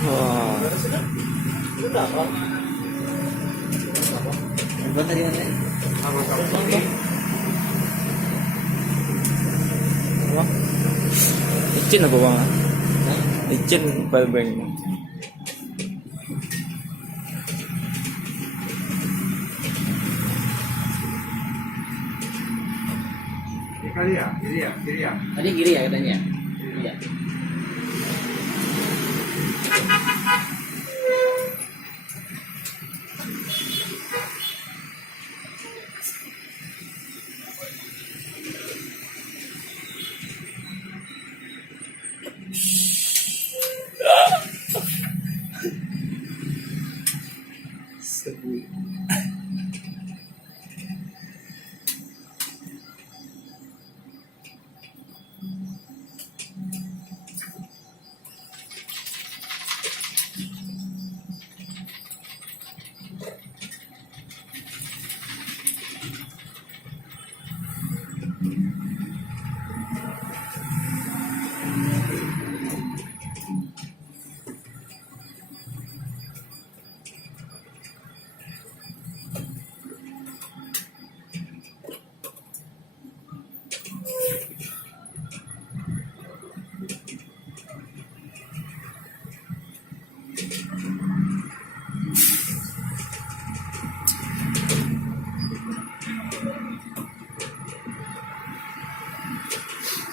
Wah. Apa tadi ada? Licin apa bang? Licin powerbank. Kali ya, kiri ya, kiri ya. Tadi kiri ya katanya. Iya.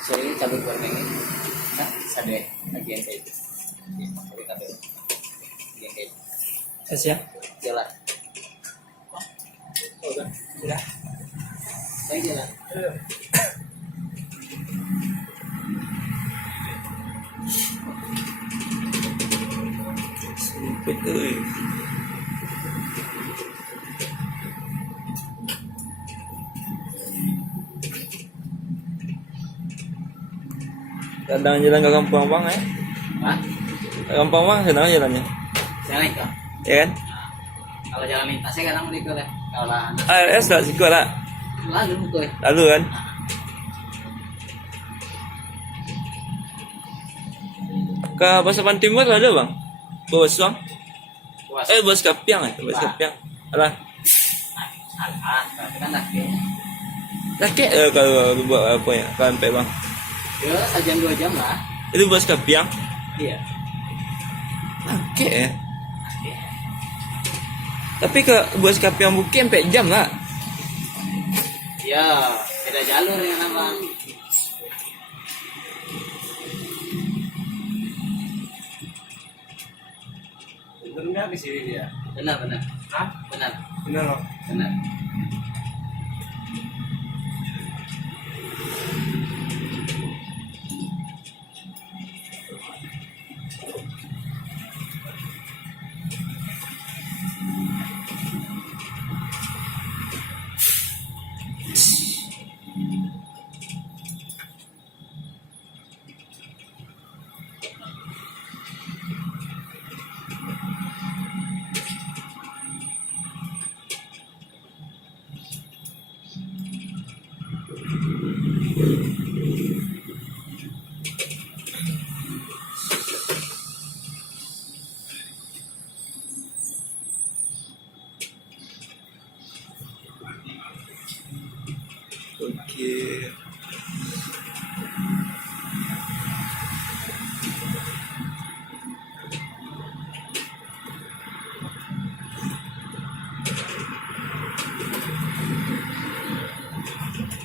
Sorry, cabut warnanya. Nah, sadar bagian kayak itu. Pakai kabel. Bagian kayak itu. Es ya? Jalan. Udah. Udah. Saya jalan. Sempit euy. Kadang jalan ke kampung bang ya? Hah? Ke kampung bang senang jalannya, Jalan itu. ya kan? Kalau jalan lintasnya kadang mereka lah. Kalau ARS lah sih lah. lalu betul. Lalu kan? Ke Pasaman Timur ada bang? Bos bang? Puas. Bos Kapiang ya? Bos Kapiang. Alah, Kan laki. laki kalau buat apa ya? Sampai bang. Ya, sejam 2 jam lah. Itu bos Kapiang. Iya. Laki ya? Tapi ke bos Kapiang Bukit sampai jam lah. Ya, beda jalur yang nama. Bener nggak di sini dia? Benar, benar. Hah? Benar, Bener loh. benar. Oke.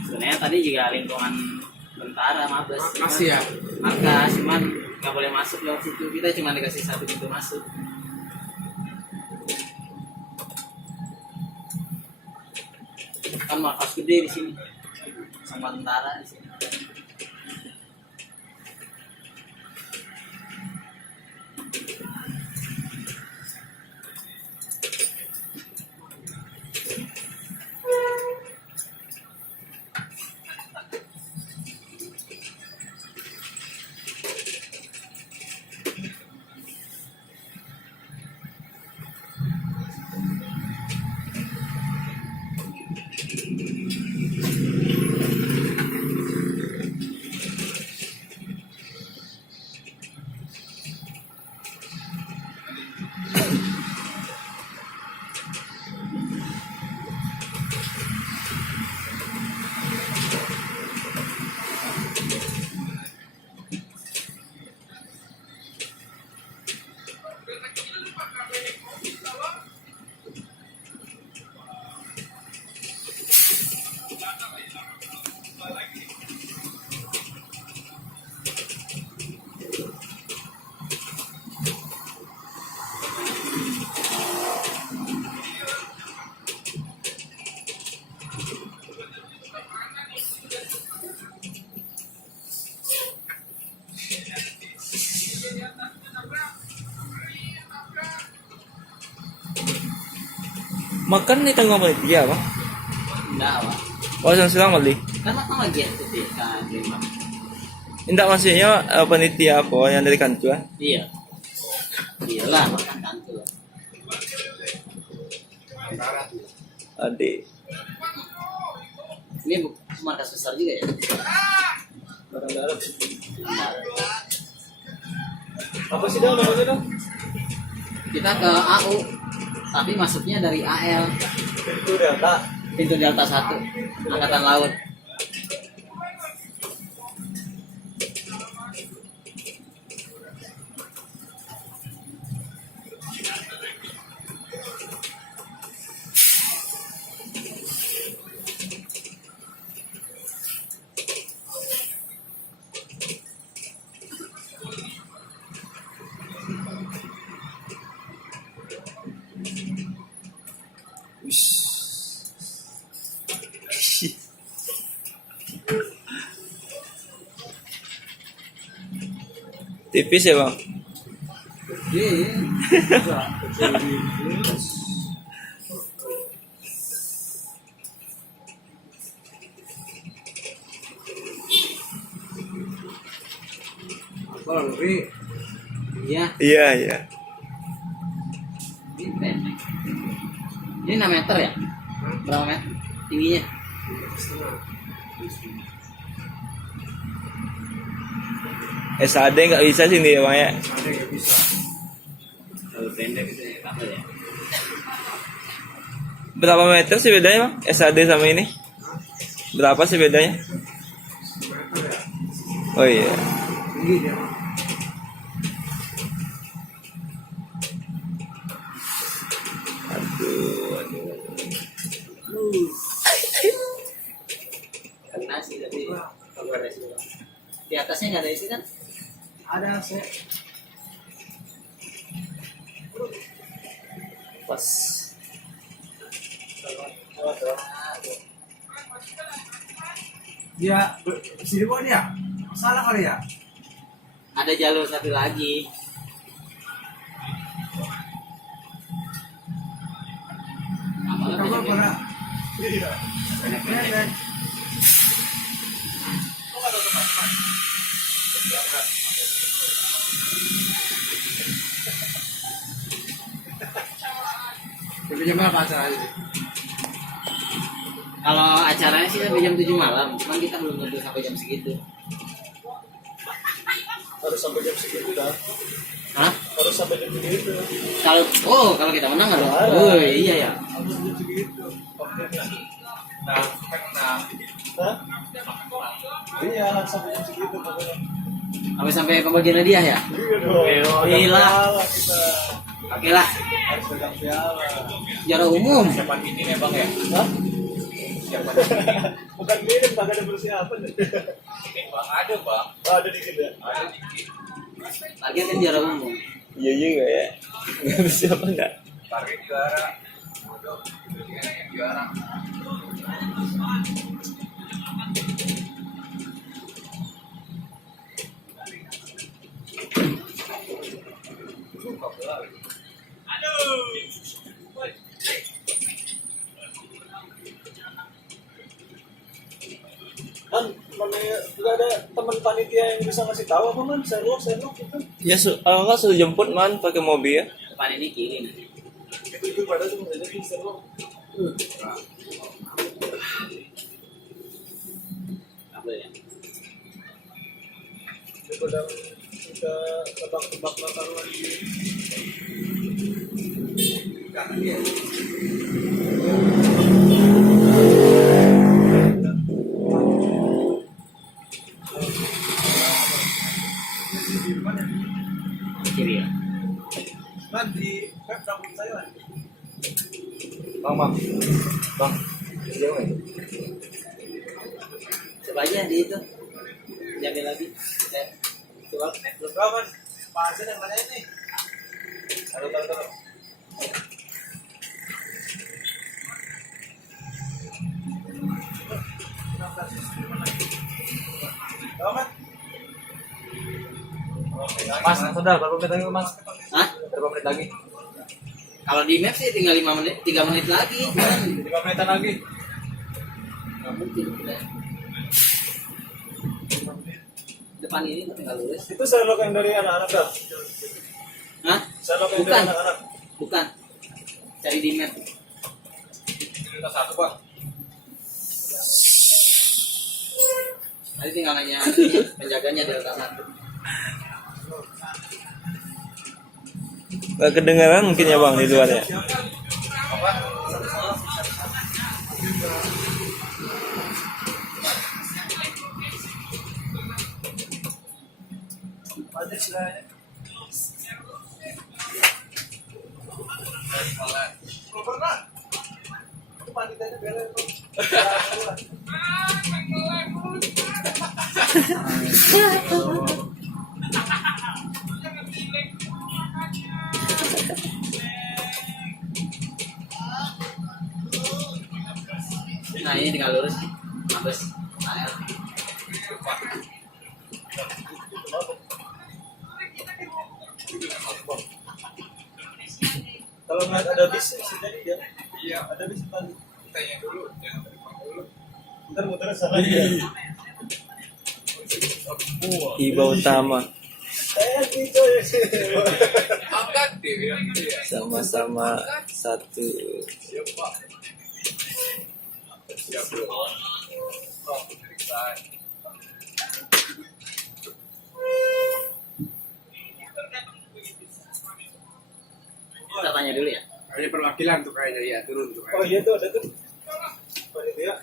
Sebenarnya tadi juga lingkungan tentara mabes. Masih ya? Markas, cuman nggak boleh masuk lewat situ. Kita cuma dikasih 1 pintu masuk. Kan markas gede di sini. Sama tentara di sini. Makan nih tanggung panitia bang. Enggak, Pak. Oh silang beli. Kan matang lagi ya, itu kan terima. Tidak maksudnya panitia apa yang dari kantor? Iya. Iyalah, makan kantor. Adik. Ini markas besar juga ya? Barang darat. Nah, Apa sih dong namanya dong? kita ke AU, tapi masuknya dari AL, Itu Delta. pintu Delta 1, Angkatan Laut. Tipis ya bang. Iya. Kalau lebih Iya, Iya iya. ini pendek. Ini 6 meter ya? Berapa meter tingginya? SAD nggak bisa sih nih bang ya. ada nggak bisa. Kalau pendek itu ya, kabel ya. Berapa meter sih bedanya bang? SAD sama ini? Berapa sih bedanya? Meter ya. Oh iya. Tinggi dia. Aduh. Kena sih tapi kalau ada isi. Di atasnya nggak ada isi kan? Ada saya. Pas. Dia sini bawa dia. Salah kali ya. Ada jalur satu lagi. Amalnya Kamu banyak pernah. yang- Iya. Pendek. Tapi jam berapa acaranya? Kalau acaranya sih sampai jam 7 malam, cuman kita belum tentu sampai jam segitu. Harus sampai jam segitu dah. Hah? Harus sampai jam segitu. Kalau kita menang harus. Oh iya ya. Harus jam segitu. Nah, kan Hah? Iya harus sampai jam segitu pokoknya. Sampai pembagian hadiah ya? Iya dong. Gila. Kita Oke lah. harus pegang piala. Juara umum. siapa ini nih bang ya? Hah? Siapa Bukan minum, kagak ada persiapan. ini bang? Ada bang. Oh, ada dikit ya. Ada dikit. Lagian kan juara umum. Iya juga ya. Nggak persiapan nggak? Target juara. Bodoh. Juara. Man, mana nggak ada teman panitia yang bisa ngasih tahu apa man? Serlo gitu. Ya, nggak suruh jemput man pakai mobil ya. Depan ini kiri nih. Itu pada sebenarnya di serlo. Kabel ya. Daripada kita tebak-tebak taruhan di Kanan dia. Kiri ya. Man di kampung saya man. bang. Jauh itu. Coba aja di itu. Jambil lagi. Coba. Berapa man? Pasien yang mana ini? Taruh. Berapa man? Mas, sudah berapa menit lagi mas? Hah? Berapa menit lagi? Kalau di map sih tinggal 5 menit, 3 menit lagi. 5 meter lagi. Nggak mungkin. Depan ini tinggal lurus. Itu Sherlock yang dari anak-anak dah. Hah? Sherlock yang Bukan. dari anak-anak. Bukan. Cari di map. Kita satu Pak. Nanti tinggal nanya ini, penjaganya di atas satu. Gak kedengaran mungkin ya bang di luarnya. Nah ini tinggal lurus. Habis. Nah, Kalau nggak ada bis sih tadi ya. Iya. Ada bis tadi. Tanya dulu, jangan terbang dulu. Ntar muter sana ya. Iba utama. Saya gitu ya. Angkat deh ya. Sama-sama satu. Siap Pak. Siap bro. Oh, pemeriksaan. kita tanya dulu ya. Ada perwakilan tuh kayaknya ya, turun tuh Oh kayaknya. iya tuh ada tuh. Panitia.